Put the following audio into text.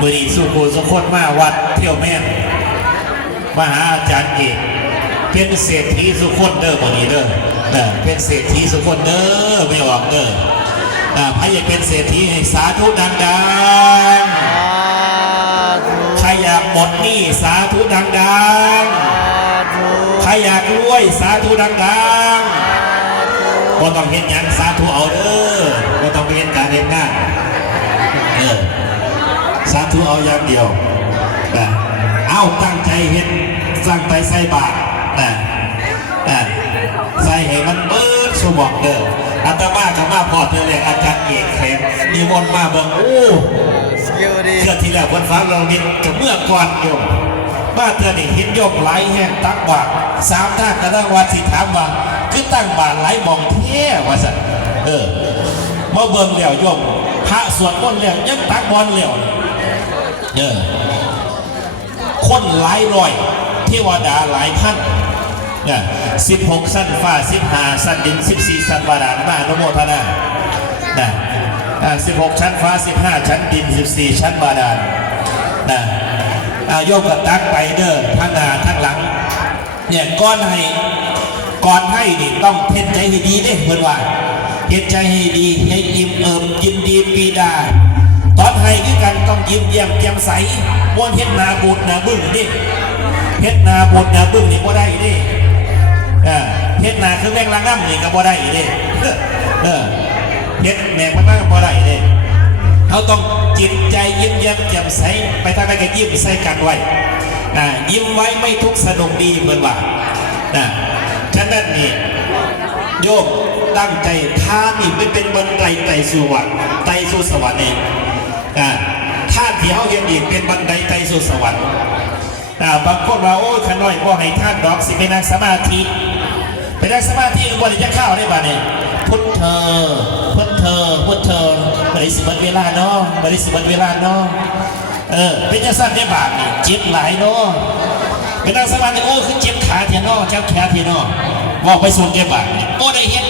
มือดีสุขุสุขคนมาวัดเที่ยวแม่มาหาอาจารย์เอกเป็นเศรษฐีสุขคนเด้อมือนี้เด้อเป็นเศรษฐีสุขคนเด้อไม่ออกเด้อพระอยากเป็นเศรษฐีให้สาธุดังๆใครอยากหมดหนี้สาธุดังๆใครอยากรวยสาธุดังๆบ่ต้องเห็นยังสาธุเอาเด้อบ่ต้องเห็นการเห็นงานสาธุเอาอย่างเดียวเอาตั้งใจเห็นตั้งใจใส่บาตรใส่ให้มันเบิดสมบอกเด้ออาตมากับมาพอดเลยอาจารย์เอกแขกนิมนต์มาเบิ่งโอ้เชื่อทีแล้วคนฟังเราเนี่ยกับเมื่อก่อนโยมบ้านเธอเนี่ยเห็นโยมไหลแห้งตักบาตรสามท่านกระทั่งวันสิถามว่าคือตั้งบาตรไหลมองเท่ว่าสัตว์มาเบิ่งแล้วโยมพระสวดมนต์แล้วยังตักบอลแล้วคนหลายร้อยเทวดาหลายพัน16สั้นฟ้า15สั้นดิน14สั้นบาดาลมาอนุโมทนา16ชั้นฟ้า15ชั้นดิน14ชั้นบาดาลโยมกับตักไปเด้อทั้งหน้าทั้งหลังเนี่ยก้อนให้นี่ต้องเพ่นใจให้ดีเด้เพื่อนว่าเพ่นใจให้ดีให้ยิ้มยิ้มดีปีดาตอนให้คือกันต้องยิ้มเยี่ยมแจ่มใสม้วนเฮ็ดนาบูดนาบึ้งดิเฮ็ดนาบูดนาบึ้งนี่ก็ได้ดิเฮ็ดนาคือแมงลังน้ำนี่ก็บ่ได้ดิเฮ็ดแมงมันก็บ่ได้ดิเขาต้องจิตใจยิ้มแย้มแจ่มใสไปทางใดก็ยิ้มใส่กันไว้ยิ้มไว้ไม่ทุกข์สนุกดีเหมือนว่าฉะนั้นนี่โยมตั้งใจท่านี่ไม่เป็นบันไดไต่สู่วัดไต่สู่สวรรค์เองท่าที่เขาเห็นอีกเป็นบันไดไต่สู่สวรรค์บางคนว่าโอ้ขน้อยก็ให้ท่านดอกสิไปนั่งสมาธิไปนั่งสมาธิก็จะเข้าได้ป่ะเนี่ยพุทเธอพุทเธอพุทเธอบริสุทธิ์เวลาเนาะบริสุทธิ์เวลาเนาะเป็นจะสั้นได้บาทนี่เจ็บหลายเนาะไปนั่งสมาธิโอ้คือเจ็บขาเทียนเนาะเจ็บแขนเทียนเนาะบอกไปส่วนเจ็บบาทโอ้ได้เห็น